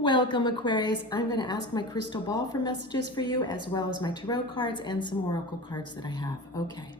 Welcome, Aquarius. I'm going to ask my crystal ball for messages for you, as well as my tarot cards and some oracle cards that I have. Okay.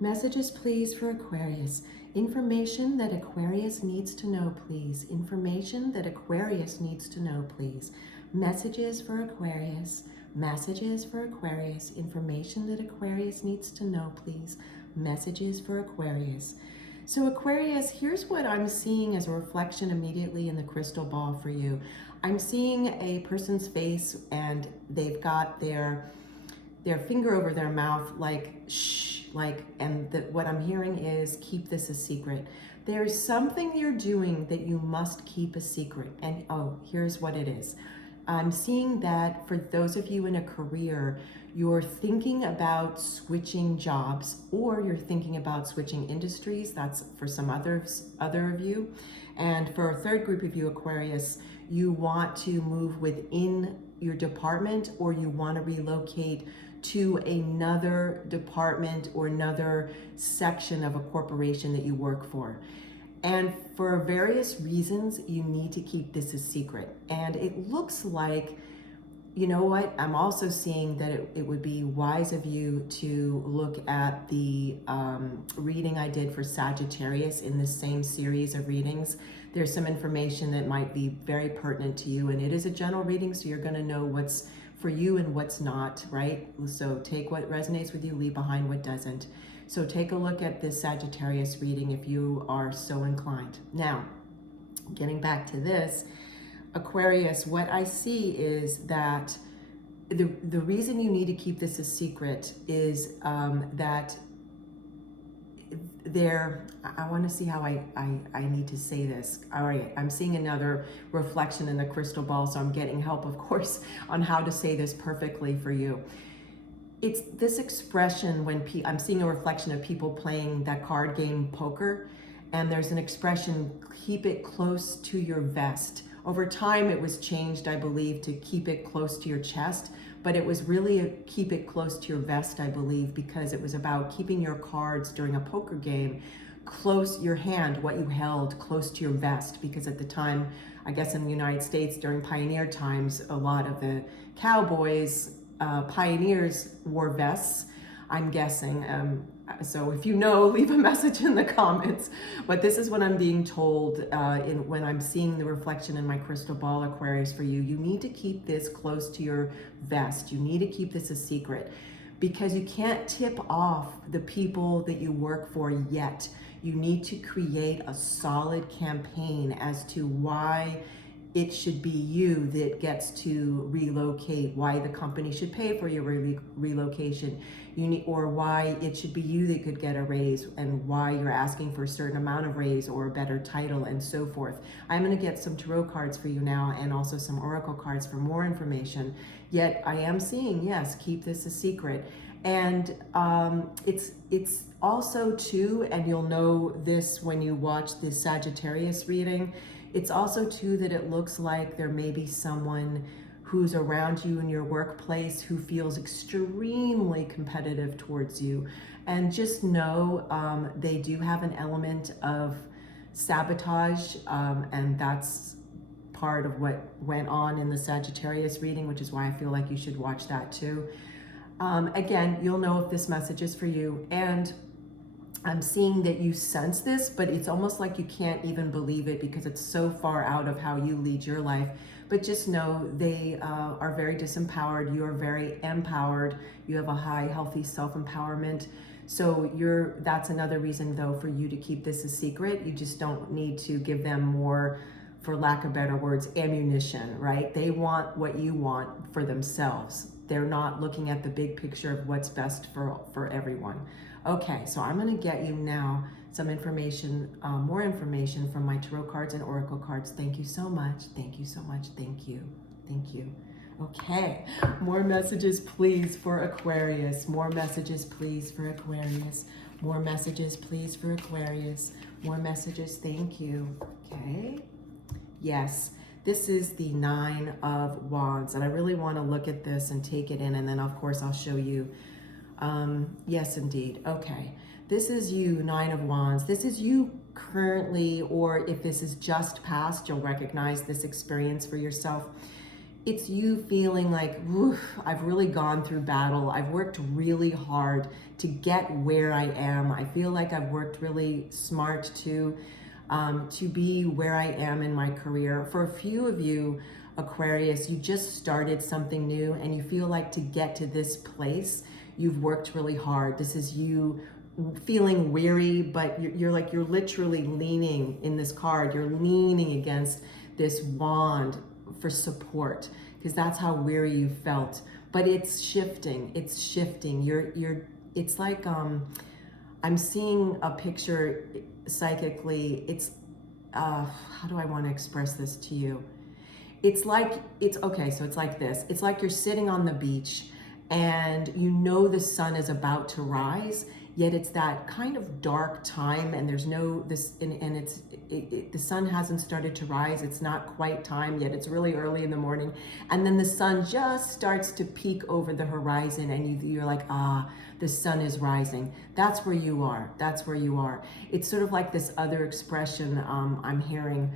Messages, please, for Aquarius. Information that Aquarius needs to know, please. Information that Aquarius needs to know, please. Messages for Aquarius. Messages for Aquarius. Information that Aquarius needs to know, please. Messages for Aquarius. So Aquarius, here's what I'm seeing as a reflection immediately in the crystal ball for you. I'm seeing a person's face and they've got their finger over their mouth like shh, what I'm hearing is keep this a secret. There's something you're doing that you must keep a secret. And oh, here's what it is. I'm seeing that for those of you in a career, you're thinking about switching jobs or you're thinking about switching industries. That's for some other of you. And for a third group of you, Aquarius, you want to move within your department or you want to relocate to another department or another section of a corporation that you work for. And for various reasons, you need to keep this a secret. And it looks like, you know what, I'm also seeing that it would be wise of you to look at the reading I did for Sagittarius in this same series of readings. There's some information that might be very pertinent to you, and it is a general reading, so you're gonna know what's for you and what's not, right? So take what resonates with you, leave behind what doesn't. So take a look at this Sagittarius reading if you are so inclined. Now, getting back to this, Aquarius, what I see is that the reason you need to keep this a secret is that I want to see how I need to say this. All right, I'm seeing another reflection in the crystal ball, so I'm getting help, of course, on how to say this perfectly for you. It's this expression when I'm seeing a reflection of people playing that card game poker, and there's an expression, keep it close to your vest. Over time, it was changed, I believe, to keep it close to your chest, but it was really keep it close to your vest, I believe, because it was about keeping your cards during a poker game close, your hand, what you held close to your vest, because at the time, I guess in the United States during pioneer times, a lot of the cowboys, pioneers wore vests, I'm guessing. So if you know, leave a message in the comments. But this is what I'm being told when I'm seeing the reflection in my crystal ball, Aquarius, for you. You need to keep this close to your vest. You need to keep this a secret because you can't tip off the people that you work for yet. You need to create a solid campaign as to why it should be you that gets to relocate, why the company should pay for your relocation, or why it should be you that could get a raise, and why you're asking for a certain amount of raise or a better title, and so forth. I'm going to get some tarot cards for you now and also some oracle cards for more information. Yet I am seeing, yes, keep this a secret. And it's also too, and you'll know this when you watch the Sagittarius reading, it's also too that it looks like there may be someone who's around you in your workplace who feels extremely competitive towards you. And just know they do have an element of sabotage, and that's part of what went on in the Sagittarius reading, which is why I feel like you should watch that too. Again, you'll know if this message is for you. And I'm seeing that you sense this, but it's almost like you can't even believe it because it's so far out of how you lead your life. But just know they are very disempowered. You are very empowered. You have a high, healthy self-empowerment. So that's another reason, though, for you to keep this a secret. You just don't need to give them more, for lack of better words, ammunition, right? They want what you want for themselves. They're not looking at the big picture of what's best for everyone. Okay, so I'm going to get you now some information, more information from my tarot cards and oracle cards. Thank you so much. Thank you so much. Thank you. Thank you. Okay, more messages, please, for Aquarius. More messages, please, for Aquarius. More messages, please, for Aquarius. More messages. Thank you. Okay. Yes. This is the Nine of Wands, and I really want to look at this and take it in, and then of course I'll show you. Yes, indeed. Okay. This is you, Nine of Wands. This is you currently, or if this is just past, you'll recognize this experience for yourself. It's you feeling like, "Oof, I've really gone through battle. I've worked really hard to get where I am. I feel like I've worked really smart to be where I am in my career." For a few of you, Aquarius, you just started something new and you feel like to get to this place, you've worked really hard. This is you feeling weary, but you're literally leaning in this card. You're leaning against this wand for support, because that's how weary you felt. But it's shifting. It's shifting. It's like I'm seeing a picture psychically. It's how do I want to express this to you? It's like, it's okay, so it's like this. It's like you're sitting on the beach and you know the sun is about to rise, yet it's that kind of dark time, and there's no this, and the sun hasn't started to rise. It's not quite time yet. It's really early in the morning, and then the sun just starts to peek over the horizon, and you're like, ah, the sun is rising. That's where you are. That's where you are. It's sort of like this other expression I'm hearing.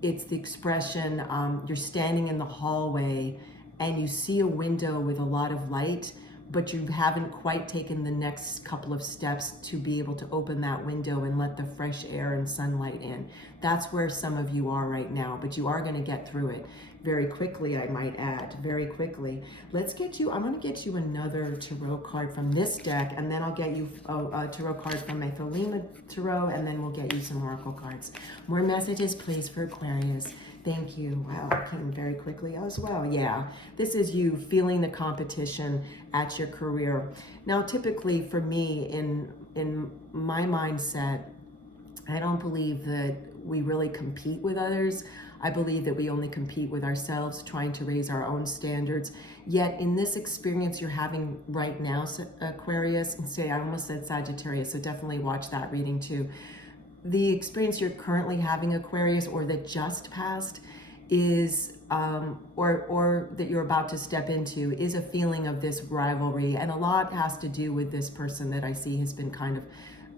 It's the expression, you're standing in the hallway and you see a window with a lot of light, but you haven't quite taken the next couple of steps to be able to open that window and let the fresh air and sunlight in. That's where some of you are right now, but you are going to get through it very quickly, I might add, very quickly. Let's get you, I'm going to get you another tarot card from this deck, and then I'll get you a tarot card from my Thelema Tarot, and then we'll get you some oracle cards. More messages, please, for Aquarius. Thank you. Wow, came very quickly as well. Yeah, this is you feeling the competition at your career. Now, typically for me, in my mindset, I don't believe that we really compete with others. I believe that we only compete with ourselves, trying to raise our own standards. Yet in this experience you're having right now, Aquarius, and say, I almost said Sagittarius, so definitely watch that reading too. The experience you're currently having, Aquarius, or that just passed, is, or that you're about to step into, is a feeling of this rivalry. And a lot has to do with this person that I see has been kind of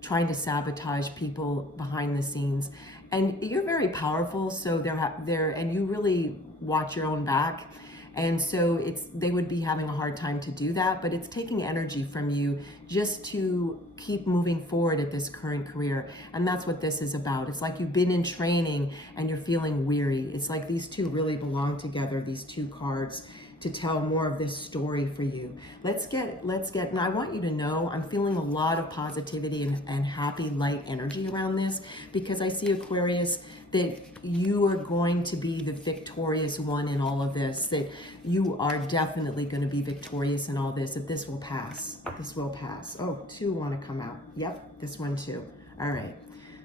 trying to sabotage people behind the scenes. And you're very powerful, so and you really watch your own back. And so they would be having a hard time to do that, but it's taking energy from you just to keep moving forward at this current career. And that's what this is about. It's like you've been in training and you're feeling weary. It's like these two really belong together, these two cards, to tell more of this story for you. Let's get, and I want you to know, I'm feeling a lot of positivity and happy, light energy around this, because I see, Aquarius, that you are going to be the victorious one in all of this, that you are definitely going to be victorious in all this, that this will pass. This will pass. Oh, two want to come out. Yep, this one too. All right,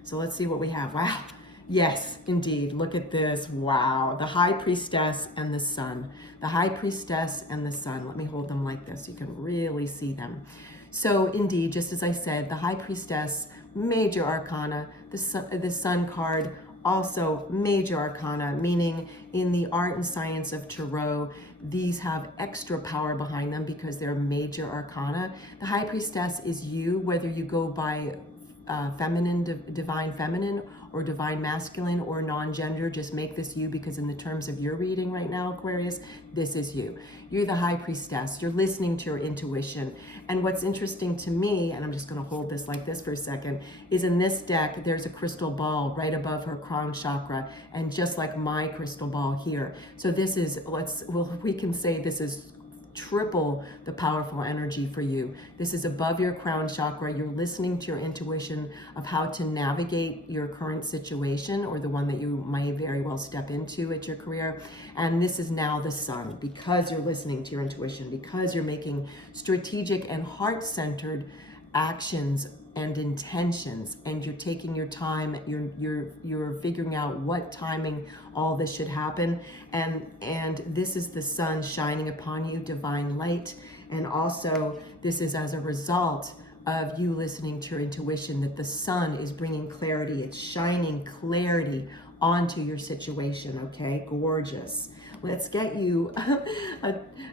so let's see what we have. Wow. Yes, indeed. Look at this. Wow. The High Priestess and the Sun. The High Priestess and the Sun. Let me hold them like this so you can really see them. So indeed, just as I said, the High Priestess, major arcana. The Sun card, also major arcana, meaning in the art and science of tarot, these have extra power behind them because they're major arcana. The High Priestess is you, whether you go by feminine, divine feminine, or divine masculine, or non-gender. Just make this you, because in the terms of your reading right now, Aquarius, this is you. You're the High Priestess. You're listening to your intuition. And what's interesting to me, and I'm just going to hold this like this for a second, is in this deck, there's a crystal ball right above her crown chakra, and just like my crystal ball here. So this is, we can say this is triple the powerful energy for you. This is above your crown chakra. You're listening to your intuition of how to navigate your current situation, or the one that you may very well step into at your career. And this is now the Sun, because you're listening to your intuition, because you're making strategic and heart-centered actions and intentions, and you're taking your time, you're figuring out what timing all this should happen, and this is the Sun shining upon you, divine light. And also this is as a result of you listening to your intuition, that the Sun is bringing clarity. It's shining clarity onto your situation. Okay, gorgeous. Let's get you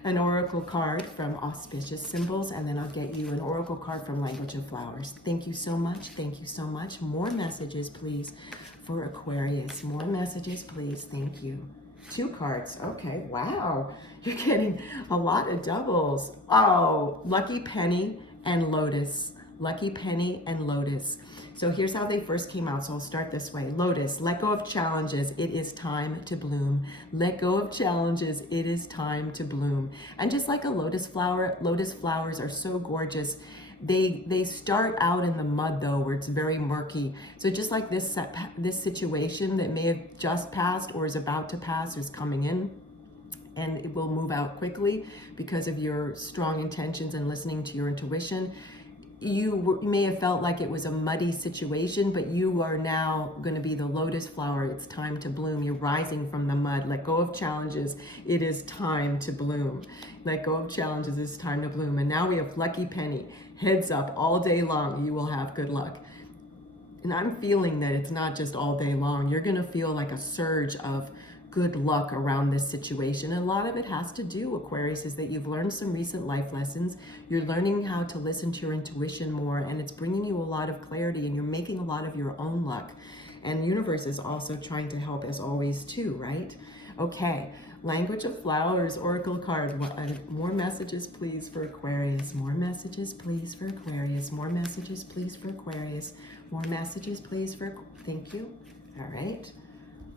an oracle card from Auspicious Symbols, and then I'll get you an oracle card from Language of Flowers. Thank you so much. Thank you so much. More messages, please, for Aquarius. More messages, please. Thank you. 2 cards. Okay. Wow. You're getting a lot of doubles. Oh, Lucky Penny and Lotus. Lucky Penny and Lotus. So here's how they first came out. So I'll start this way. Lotus, let go of challenges. It is time to bloom. Let go of challenges. It is time to bloom. And just like a lotus flowers are so gorgeous. They start out in the mud though, where it's very murky. So just like this situation that may have just passed or is about to pass or is coming in, and it will move out quickly because of your strong intentions and listening to your intuition. You may have felt like it was a muddy situation, but you are now going to be the lotus flower. It's time to bloom. You're rising from the mud. Let go of challenges. It is time to bloom. Let go of challenges. It's time to bloom. And now we have Lucky Penny. Heads up, all day long, you will have good luck. And I'm feeling that it's not just all day long. You're going to feel like a surge of good luck around this situation. And a lot of it has to do, Aquarius, is that you've learned some recent life lessons. You're learning how to listen to your intuition more, and it's bringing you a lot of clarity, and you're making a lot of your own luck. And the universe is also trying to help, as always, too, right? Okay, Language of Flowers, Oracle card. More messages, please, for Aquarius. More messages, please, for Aquarius. More messages, please, for Aquarius. More messages, please, for... Thank you. All right.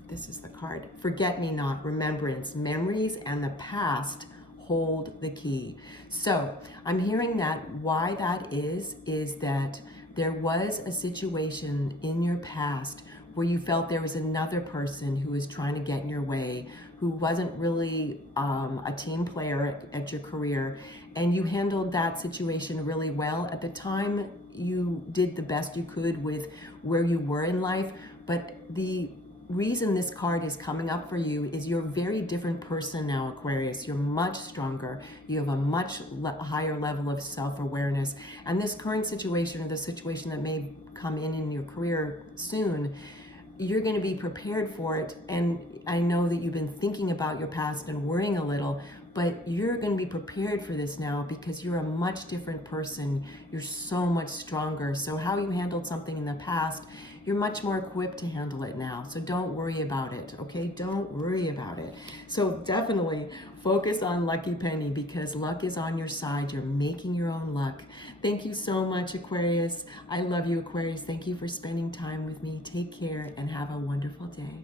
This is the card. Forget-me-not, remembrance, memories, and the past hold the key. So I'm hearing that why that is that there was a situation in your past where you felt there was another person who was trying to get in your way, who wasn't really a team player at your career, and you handled that situation really well. At the time, you did the best you could with where you were in life, but the reason this card is coming up for you is you're a very different person now, Aquarius. You're much stronger. You have a much higher level of self-awareness. And this current situation, or the situation that may come in your career soon, you're going to be prepared for it. And I know that you've been thinking about your past and worrying a little, but you're going to be prepared for this now because you're a much different person. You're so much stronger. So how you handled something in the past, you're much more equipped to handle it now. So don't worry about it, okay? Don't worry about it. So definitely focus on Lucky Penny because luck is on your side. You're making your own luck. Thank you so much, Aquarius. I love you, Aquarius. Thank you for spending time with me. Take care and have a wonderful day.